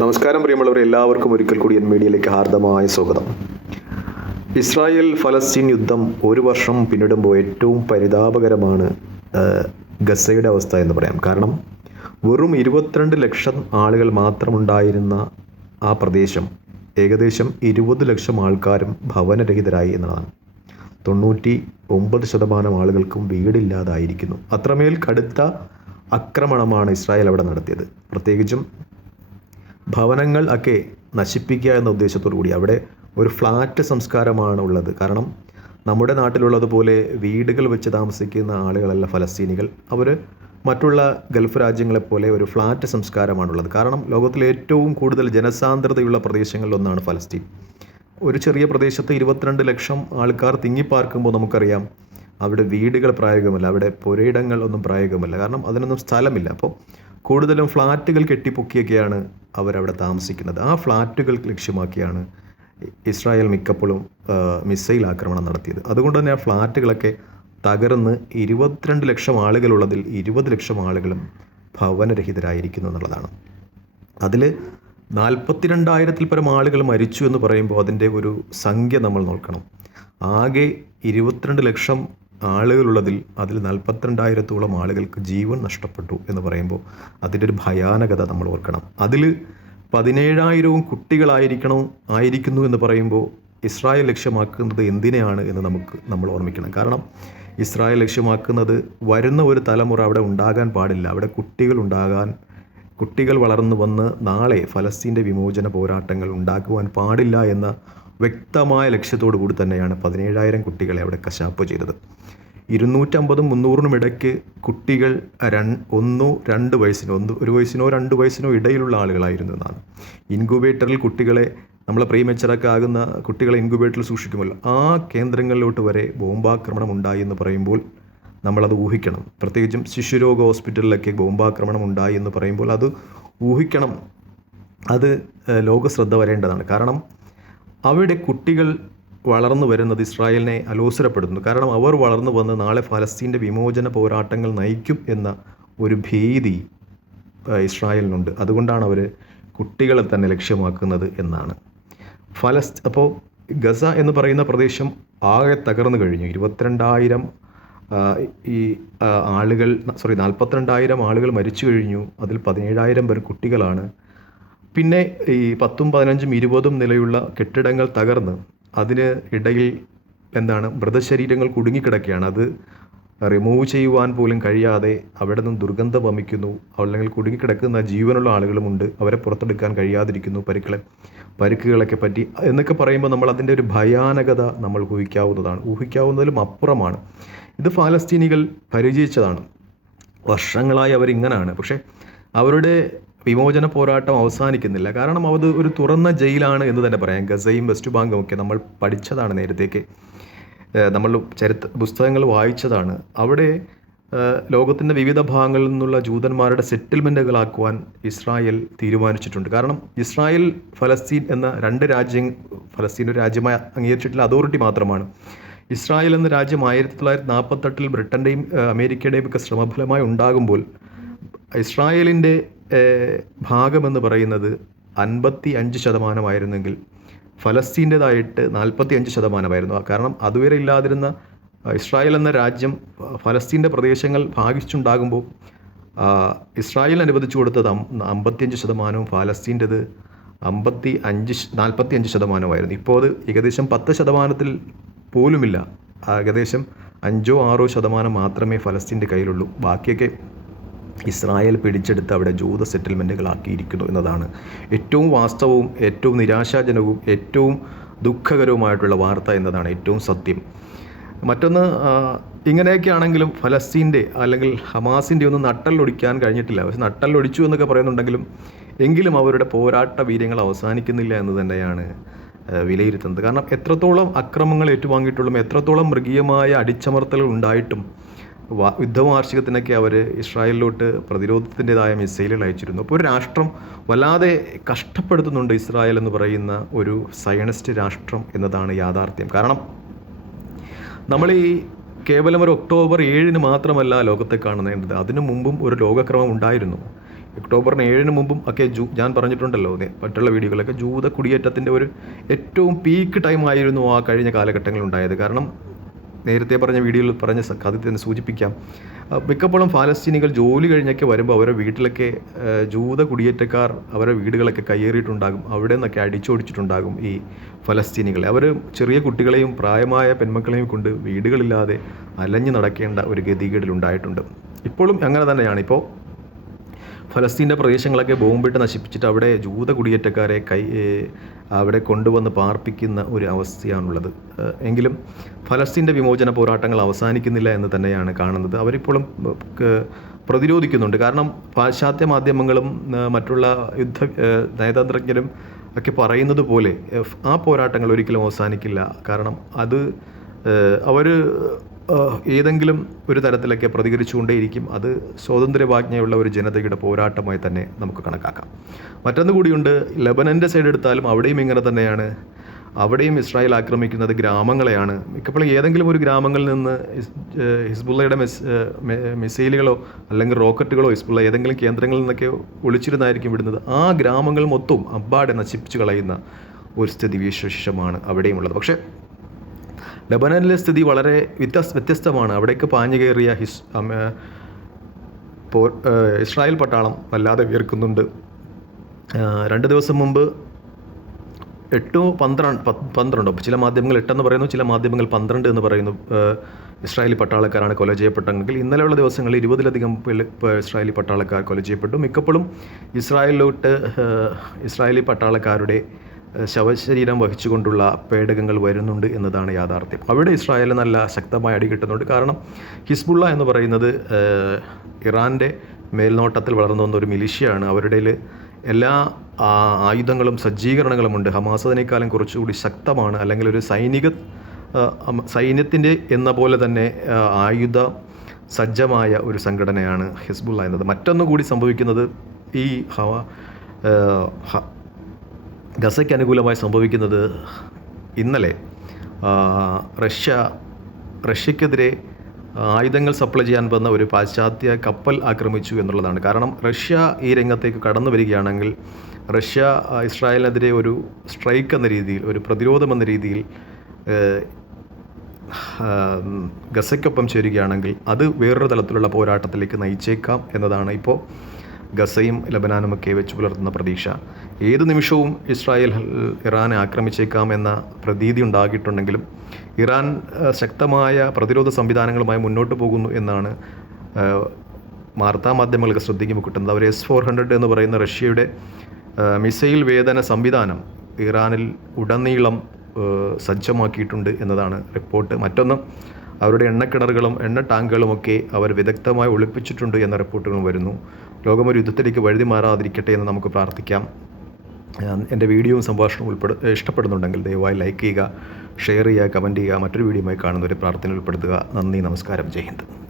നമസ്കാരം പ്രിയമുള്ളവർ എല്ലാവർക്കും ഒരിക്കൽ കൂടി എൻ മീഡിയയിലേക്ക് ഹാർദമായ സ്വാഗതം. ഇസ്രായേൽ ഫലസ്തീൻ യുദ്ധം ഒരു വർഷം പിന്നിടുമ്പോൾ ഏറ്റവും പരിതാപകരമാണ് ഗസയുടെ അവസ്ഥ എന്ന് പറയാം. കാരണം വെറും ഇരുപത്തിരണ്ട് ലക്ഷം ആളുകൾ മാത്രമുണ്ടായിരുന്ന ആ പ്രദേശം ഏകദേശം ഇരുപത് ലക്ഷം ആൾക്കാരും ഭവനരഹിതരായി എന്നതാണ് തൊണ്ണൂറ്റി ഒമ്പത് ശതമാനം ആളുകൾക്കും വീടില്ലാതായിരിക്കുന്നു. അത്രമേൽ കടുത്ത ആക്രമണമാണ് ഇസ്രായേൽ അവിടെ നടത്തിയത്. പ്രത്യേകിച്ചും ഭവനങ്ങൾ ഒക്കെ നശിപ്പിക്കുക എന്ന ഉദ്ദേശത്തോടു കൂടി അവിടെ ഒരു ഫ്ലാറ്റ് സംസ്കാരമാണ് ഉള്ളത്. കാരണം നമ്മുടെ നാട്ടിലുള്ളതുപോലെ വീടുകൾ വെച്ച് താമസിക്കുന്ന ആളുകളല്ല ഫലസ്തീനികൾ. അവർ മറ്റുള്ള ഗൾഫ് രാജ്യങ്ങളെപ്പോലെ ഒരു ഫ്ലാറ്റ് സംസ്കാരമാണുള്ളത് കാരണം ലോകത്തിലെ ഏറ്റവും കൂടുതൽ ജനസാന്ദ്രതയുള്ള പ്രദേശങ്ങളിലൊന്നാണ് ഫലസ്തീൻ. ഒരു ചെറിയ പ്രദേശത്ത് ഇരുപത്തിരണ്ട് ലക്ഷം ആൾക്കാർ തിങ്ങിപ്പാർക്കുമ്പോൾ നമുക്കറിയാം അവിടെ വീടുകൾ പ്രായോഗികമല്ല അവിടെ പുരയിടങ്ങൾ ഒന്നും പ്രായോഗികമല്ല. കാരണം അതിനൊന്നും സ്ഥലമില്ല. അപ്പോൾ കൂടുതലും ഫ്ലാറ്റുകൾ കെട്ടിപ്പൊക്കിയൊക്കെയാണ് അവരവിടെ താമസിക്കുന്നത്. ആ ഫ്ലാറ്റുകൾ ലക്ഷ്യമാക്കിയാണ് ഇസ്രായേൽ മിക്കപ്പോഴും മിസൈൽ ആക്രമണം നടത്തിയത്. അതുകൊണ്ട് തന്നെ ആ ഫ്ലാറ്റുകളൊക്കെ തകർന്ന് ഇരുപത്തിരണ്ട് ലക്ഷം ആളുകളുള്ളതിൽ ഇരുപത് ലക്ഷം ആളുകളും ഭവനരഹിതരായിരിക്കുന്നു എന്നുള്ളതാണ്. അതിൽ നാൽപ്പത്തിരണ്ടായിരത്തിൽ പരം ആളുകൾ മരിച്ചു എന്ന് പറയുമ്പോൾ അതിന്റെ ഒരു സംഖ്യ നമ്മൾ നോക്കണം. ആകെ ഇരുപത്തിരണ്ട് ലക്ഷം ആളുകളുള്ളതിൽ അതിൽ നാൽപ്പത്തിരണ്ടായിരത്തോളം ആളുകൾക്ക് ജീവൻ നഷ്ടപ്പെട്ടു എന്ന് പറയുമ്പോൾ അതിന്റെ ഒരു ഭയാനകത നമ്മൾ ഓർക്കണം. അതിൽ പതിനേഴായിരവും കുട്ടികളായിരിക്കണം ആയിരിക്കുന്നു എന്ന് പറയുമ്പോൾ ഇസ്രായേൽ ലക്ഷ്യമാക്കുന്നത് എന്തിനെയാണ് എന്ന് നമുക്ക് നമ്മൾ ഓർമ്മിക്കണം. കാരണം ഇസ്രായേൽ ലക്ഷ്യമാക്കുന്നത് വരുന്ന ഒരു തലമുറ അവിടെ ഉണ്ടാകാൻ പാടില്ല. അവിടെ കുട്ടികൾ ഉണ്ടാകാൻ കുട്ടികൾ വളർന്നു വന്ന് നാളെ ഫലസ്തീന്റെ വിമോചന പോരാട്ടങ്ങൾ ഉണ്ടാക്കുവാൻ പാടില്ല എന്ന വ്യക്തമായ ലക്ഷ്യത്തോടു കൂടി തന്നെയാണ് പതിനേഴായിരം കുട്ടികളെ അവിടെ കശാപ്പ് ചെയ്തത്. ഇരുന്നൂറ്റമ്പതും മുന്നൂറിനും ഇടയ്ക്ക് കുട്ടികൾ രൺ ഒന്നോ രണ്ട് വയസ്സിനോ ഒന്ന് ഒരു വയസ്സിനോ രണ്ട് വയസ്സിനോ ഇടയിലുള്ള ആളുകളായിരുന്നു എന്നാണ്. ഇൻക്യുബേറ്ററിൽ കുട്ടികളെ നമ്മളെ പ്രീമെച്ചറൊക്കെ ആകുന്ന കുട്ടികളെ ഇൻക്യുബേറ്ററിൽ സൂക്ഷിക്കുമല്ലോ ആ കേന്ദ്രങ്ങളിലോട്ട് വരെ ബോംബാക്രമണം ഉണ്ടായി എന്ന് പറയുമ്പോൾ നമ്മളത് ഊഹിക്കണം. പ്രത്യേകിച്ചും ശിശുരോഗ ഹോസ്പിറ്റലിലൊക്കെ ബോംബാക്രമണം ഉണ്ടായി എന്ന് പറയുമ്പോൾ അത് ഊഹിക്കണം. അത് ലോകശ്രദ്ധ ലോക ശ്രദ്ധ വരേണ്ടതാണ്. കാരണം അവിടെ കുട്ടികൾ വളർന്നു വരുന്നത് ഇസ്രായേലിനെ അലോസരപ്പെടുന്നു കാരണം അവർ വളർന്നു വന്ന് നാളെ ഫലസ്തീന്റെ വിമോചന പോരാട്ടങ്ങൾ നയിക്കും എന്ന ഒരു ഭീതി ഇസ്രായേലിനുണ്ട്. അതുകൊണ്ടാണ് അവർ കുട്ടികളെ തന്നെ ലക്ഷ്യമാക്കുന്നത് എന്നാണ്. ഫലസ് അപ്പോൾ ഗസ എന്ന് പറയുന്ന പ്രദേശം ആകെ തകർന്നു കഴിഞ്ഞു. ഇരുപത്തിരണ്ടായിരം ഈ ആളുകൾ സോറി നാൽപ്പത്തിരണ്ടായിരം ആളുകൾ മരിച്ചു കഴിഞ്ഞു. അതിൽ പതിനേഴായിരം പേർ കുട്ടികളാണ്. പിന്നെ ഈ പത്തും പതിനഞ്ചും ഇരുപതും നിലയുള്ള കെട്ടിടങ്ങൾ തകർന്ന് അതിന് ഇടയിൽ എന്താണ് മൃതശരീരങ്ങൾ കുടുങ്ങിക്കിടക്കുകയാണ്. അത് റിമൂവ് ചെയ്യുവാൻ പോലും കഴിയാതെ അവിടെ നിന്നും ദുർഗന്ധം വമിക്കുന്നു. അല്ലെങ്കിൽ കുടുങ്ങിക്കിടക്കുന്ന ജീവനുള്ള ആളുകളുമുണ്ട് അവരെ പുറത്തെടുക്കാൻ കഴിയാതിരിക്കുന്നു പരുക്കളെ പരുക്കുകളൊക്കെ പറ്റി. എന്നൊക്കെ പറയുമ്പോൾ നമ്മൾ അതിന്റെ ഒരു ഭയാനകത നമ്മൾ ഊഹിക്കാവുന്നതാണ്. ഊഹിക്കാവുന്നതിലും അപ്പുറമാണ്. ഇത് ഫലസ്തീനികൾ പരിചയിച്ചതാണ്. വർഷങ്ങളായി അവരിങ്ങനാണ്. പക്ഷേ അവരുടെ വിമോചന പോരാട്ടം അവസാനിക്കുന്നില്ല. കാരണം അത് ഒരു തുറന്ന ജയിലാണ് എന്ന് തന്നെ പറയാം. ഗസയും വെസ്റ്റ് ബാങ്കും ഒക്കെ നമ്മൾ പഠിച്ചതാണ് നേരത്തേക്ക്. നമ്മൾ ചരിത്ര പുസ്തകങ്ങൾ വായിച്ചതാണ്. അവിടെ ലോകത്തിന്റെ വിവിധ ഭാഗങ്ങളിൽ നിന്നുള്ള ജൂതന്മാരുടെ സെറ്റിൽമെന്റുകളാക്കുവാൻ ഇസ്രായേൽ തീരുമാനിച്ചിട്ടുണ്ട്. കാരണം ഇസ്രായേൽ ഫലസ്തീൻ എന്ന രണ്ട് രാജ്യം ഫലസ്തീൻ ഒരു രാജ്യമായി അംഗീകരിച്ചിട്ടുള്ള അതോറിറ്റി മാത്രമാണ്. ഇസ്രായേൽ എന്ന രാജ്യം ആയിരത്തി തൊള്ളായിരത്തി നാൽപ്പത്തെട്ടിൽ ബ്രിട്ടന്റെയും അമേരിക്കയുടെയും ഒക്കെ ശ്രമഫലമായി ഉണ്ടാകുമ്പോൾ ഇസ്രായേലിന്റെ ഭാഗമെന്ന് പറയുന്നത് അൻപത്തി അഞ്ച് ശതമാനമായിരുന്നെങ്കിൽ ഫലസ്തീന്റെതായിട്ട് നാൽപ്പത്തി അഞ്ച് ശതമാനമായിരുന്നു കാരണം അതുവരെ ഇല്ലാതിരുന്ന ഇസ്രായേൽ എന്ന രാജ്യം ഫലസ്തീന്റെ പ്രദേശങ്ങൾ ഭാഗിച്ചുണ്ടാകുമ്പോൾ ഇസ്രായേൽ അനുവദിച്ചു കൊടുത്തത് അമ്പത്തിയഞ്ച് ശതമാനവും ഫലസ്തീന്റെത് അമ്പത്തി അഞ്ച് നാൽപ്പത്തി അഞ്ച് ശതമാനമായിരുന്നു. ഇപ്പോൾ അത് ഏകദേശം പത്ത് ശതമാനത്തിൽ പോലുമില്ല. ഏകദേശം അഞ്ചോ ആറോ ശതമാനം മാത്രമേ ഫലസ്തീന്റെ കയ്യിലുള്ളൂ. ബാക്കിയൊക്കെ ഇസ്രായേൽ പിടിച്ചെടുത്ത് അവിടെ ജൂത സെറ്റിൽമെന്റുകളാക്കിയിരിക്കുന്നു എന്നതാണ്. ഏറ്റവും വാസ്തവവും ഏറ്റവും നിരാശാജനകവും ഏറ്റവും ദുഃഖകരവുമായിട്ടുള്ള വാർത്ത എന്നതാണ് ഏറ്റവും സത്യം. മറ്റൊന്ന് ഇങ്ങനെയൊക്കെയാണെങ്കിലും ഫലസ്തീന്റെ അല്ലെങ്കിൽ ഹമാസിന്റെ ഒന്നും നട്ടല്ലൊടിക്കാൻ കഴിഞ്ഞിട്ടില്ല. പക്ഷെ നട്ടല്ലൊടിച്ചു എന്നൊക്കെ പറയുന്നുണ്ടെങ്കിലും എങ്കിലും അവരുടെ പോരാട്ട വീര്യങ്ങൾ അവസാനിക്കുന്നില്ല എന്ന് തന്നെയാണ് വിലയിരുത്തുന്നത്. കാരണം എത്രത്തോളം അക്രമങ്ങൾ ഏറ്റുവാങ്ങിയിട്ടുള്ളും എത്രത്തോളം മൃഗീയമായ അടിച്ചമർത്തലുകൾ ഉണ്ടായിട്ടും യുദ്ധവാർഷികത്തിനൊക്കെ അവർ ഇസ്രായേലിലോട്ട് പ്രതിരോധത്തിന്റെതായ മിസൈലുകൾ അയച്ചിരുന്നു. അപ്പോൾ ഒരു രാഷ്ട്രം വല്ലാതെ കഷ്ടപ്പെടുത്തുന്നുണ്ട് ഇസ്രായേൽ എന്ന് പറയുന്ന ഒരു സയണിസ്റ്റ് രാഷ്ട്രം എന്നതാണ് യാഥാർത്ഥ്യം. കാരണം നമ്മൾ ഈ കേവലം ഒരു ഒക്ടോബർ ഏഴിന് മാത്രമല്ല ലോകത്തെ കാണുന്നത് അതിനു മുമ്പും ഒരു ലോകക്രമം ഉണ്ടായിരുന്നു. ഒക്ടോബറിന് ഏഴിന് മുമ്പും ഒക്കെ ജൂ ഞാൻ പറഞ്ഞിട്ടുണ്ടല്ലോ മറ്റുള്ള വീഡിയോകളൊക്കെ ജൂത കുടിയേറ്റത്തിന്റെ ഒരു ഏറ്റവും പീക്ക് ടൈം ആയിരുന്നു ആ കഴിഞ്ഞ കാലഘട്ടങ്ങളിൽ ഉണ്ടായത്. കാരണം നേരത്തെ പറഞ്ഞ വീഡിയോയിൽ പറഞ്ഞ കഥയിൽ തന്നെ സൂചിപ്പിക്കാം. മിക്കപ്പോഴും ഫലസ്തീനികൾ ജോലി കഴിഞ്ഞൊക്കെ വരുമ്പോൾ അവരുടെ വീട്ടിലൊക്കെ ജൂത കുടിയേറ്റക്കാർ അവരുടെ വീടുകളൊക്കെ കയ്യേറിയിട്ടുണ്ടാകും. അവിടെ നിന്നൊക്കെ അടിച്ചോടിച്ചിട്ടുണ്ടാകും ഈ ഫലസ്തീനികളെ. അവർ ചെറിയ കുട്ടികളെയും പ്രായമായ പെൺമക്കളെയും കൊണ്ട് വീടുകളില്ലാതെ അലഞ്ഞു നടക്കേണ്ട ഒരു ഗതികേടിലുണ്ടായിട്ടുണ്ട് ഇപ്പോഴും അങ്ങനെ തന്നെയാണ്. ഇപ്പോൾ ഫലസ്തീന്റെ പ്രദേശങ്ങളൊക്കെ ബോംബിട്ട് നശിപ്പിച്ചിട്ട് അവിടെ ജൂത കുടിയേറ്റക്കാരെ കൈ അവിടെ കൊണ്ടുവന്ന് പാർപ്പിക്കുന്ന ഒരു അവസ്ഥയാണുള്ളത്. എങ്കിലും ഫലസ്തീന്റെ വിമോചന പോരാട്ടങ്ങൾ അവസാനിക്കുന്നില്ല എന്ന് തന്നെയാണ് കാണുന്നത്. അവരിപ്പോഴും പ്രതിരോധിക്കുന്നുണ്ട്. കാരണം പാശ്ചാത്യ മാധ്യമങ്ങളും മറ്റുള്ള യുദ്ധ നയതന്ത്രജ്ഞരും ഒക്കെ പറയുന്നത് പോലെ ആ പോരാട്ടങ്ങൾ ഒരിക്കലും അവസാനിക്കില്ല. കാരണം അത് അവർ ഏതെങ്കിലും ഒരു തരത്തിലൊക്കെ പ്രതികരിച്ചുകൊണ്ടേയിരിക്കും അത് സ്വാതന്ത്ര്യവാജ്ഞയുള്ള ഒരു ജനതയുടെ പോരാട്ടമായി തന്നെ നമുക്ക് കണക്കാക്കാം. മറ്റൊന്ന് കൂടിയുണ്ട് ലെബനന്റെ സൈഡ് എടുത്താലും അവിടെയും ഇങ്ങനെ തന്നെയാണ്. അവിടെയും ഇസ്രായേൽ ആക്രമിക്കുന്നത് ഗ്രാമങ്ങളെയാണ്. മിക്കപ്പോഴും ഏതെങ്കിലും ഒരു ഗ്രാമങ്ങളിൽ നിന്ന് ഹിസ്- ഹിസ്ബുള്ളയുടെ മിസ് മിസൈലുകളോ അല്ലെങ്കിൽ റോക്കറ്റുകളോ ഹിസ്ബുള്ള ഏതെങ്കിലും കേന്ദ്രങ്ങളിൽ നിന്നൊക്കെ ഒളിച്ചിരുന്നായിരിക്കും വിടുന്നത്. ആ ഗ്രാമങ്ങൾ മൊത്തവും എന്ന നശിപ്പിച്ചു കളയുന്ന ഒരു സ്ഥിതി വിശേഷമാണ് അവിടെയുമുള്ളത് പക്ഷേ ലബനനിലെ സ്ഥിതി വളരെ വ്യത്യസ്ത വ്യത്യസ്തമാണ്. അവിടേക്ക് പാഞ്ഞു കയറിയ ഹിസ് ഇസ്രായേൽ പട്ടാളം വല്ലാതെ വീർക്കുന്നുണ്ട് രണ്ട് ദിവസം മുമ്പ് എട്ടോ പന്ത്രണ്ട് പന്ത്രണ്ടോ? ചില മാധ്യമങ്ങൾ എട്ടെന്ന് പറയുന്നു ചില മാധ്യമങ്ങൾ പന്ത്രണ്ട് എന്ന് പറയുന്നു. ഇസ്രായേലി പട്ടാളക്കാരാണ് കൊല ചെയ്യപ്പെട്ടെങ്കിൽ ഇന്നലെയുള്ള ദിവസങ്ങളിൽ ഇരുപതിലധികം ഇസ്രായേലി പട്ടാളക്കാർ കൊല ചെയ്യപ്പെട്ടു. മിക്കപ്പോഴും ഇസ്രായേലിലോട്ട് ഇസ്രായേലി പട്ടാളക്കാരുടെ ശവശരീരം വഹിച്ചുകൊണ്ടുള്ള പേടകങ്ങൾ വരുന്നുണ്ട് എന്നതാണ് യാഥാർത്ഥ്യം. അവിടെ ഇസ്രായേൽ നല്ല ശക്തമായ അടി കിട്ടുന്നുണ്ട്. കാരണം ഹിസ്ബുള്ള എന്ന് പറയുന്നത് ഇറാന്റെ മേൽനോട്ടത്തിൽ വളർന്നു വന്ന ഒരു മിലിഷ്യയാണ്. അവരുടെ എല്ലാ ആയുധങ്ങളും സജ്ജീകരണങ്ങളും ഉണ്ട്. ഹമാസ് അതിനേക്കാളും കുറച്ചുകൂടി ശക്തമാണ്. അല്ലെങ്കിൽ ഒരു സൈനിക സൈന്യത്തിന്റെ എന്ന പോലെ തന്നെ ആയുധ സജ്ജമായ ഒരു സംഘടനയാണ് ഹിസ്ബുള്ള എന്നത്. മറ്റൊന്നുകൂടി സംഭവിക്കുന്നത് ഈ ഗസയ്ക്ക് അനുകൂലമായി സംഭവിക്കുന്നത് ഇന്നലെ. റഷ്യ റഷ്യക്കെതിരെ ആയുധങ്ങൾ സപ്ലൈ ചെയ്യാൻ വന്ന ഒരു പാശ്ചാത്യ കപ്പൽ ആക്രമിച്ചു എന്നുള്ളതാണ്. കാരണം റഷ്യ ഈ രംഗത്തേക്ക് കടന്നു വരികയാണെങ്കിൽ റഷ്യ ഇസ്രായേലിനെതിരെ ഒരു സ്ട്രൈക്ക് എന്ന രീതിയിൽ ഒരു പ്രതിരോധം എന്ന രീതിയിൽ ഗസയ്ക്കൊപ്പം ചേരുകയാണെങ്കിൽ അത് വേറൊരു തലത്തിലുള്ള പോരാട്ടത്തിലേക്ക് നയിച്ചേക്കാം എന്നതാണ് ഇപ്പോൾ ഗസയും ലബനാനുമൊക്കെ വെച്ച് പുലർത്തുന്ന പ്രതീക്ഷ. ഏത് നിമിഷവും ഇസ്രായേൽ ഇറാനെ ആക്രമിച്ചേക്കാം എന്ന പ്രതീതി ഉണ്ടാകിയിട്ടുണ്ടെങ്കിലും ഇറാൻ ശക്തമായ പ്രതിരോധ സംവിധാനങ്ങളുമായി മുന്നോട്ട് പോകുന്നു എന്നാണ് വാർത്താമാധ്യമങ്ങൾക്ക് വാർത്താ മാധ്യമങ്ങൾക്ക് ശ്രദ്ധിക്കുമ്പോൾ കിട്ടുന്നത്. അവർ എസ് ഫോർ ഹൺഡ്രഡ് എന്ന് പറയുന്ന റഷ്യയുടെ മിസൈൽ വേതന സംവിധാനം ഇറാനിൽ ഉടനീളം സജ്ജമാക്കിയിട്ടുണ്ട് എന്നതാണ് റിപ്പോർട്ട്. മറ്റൊന്ന് അവരുടെ എണ്ണക്കിണറുകളും എണ്ണ ടാങ്കുകളുമൊക്കെ അവർ വിദഗ്ധമായി ഒളിപ്പിച്ചിട്ടുണ്ട് എന്ന റിപ്പോർട്ടുകളും വരുന്നു. ലോകമൊരു യുദ്ധത്തിലേക്ക് വഴുതി മാറാതിരിക്കട്ടെ എന്ന് നമുക്ക് പ്രാർത്ഥിക്കാം. എന്റെ വീഡിയോയും സംഭാഷണവും ഉൾപ്പെടു ഇഷ്ടപ്പെടുന്നുണ്ടെങ്കിൽ ദയവായി ലൈക്ക് ചെയ്യുക ഷെയർ ചെയ്യുക കമന്റ് ചെയ്യുക മറ്റൊരു വീഡിയോയുമായി കാണുന്നവരെ പ്രാർത്ഥന ഉൾപ്പെടുത്തുക. നന്ദി നമസ്കാരം. ജയ് ഹിന്ദ്.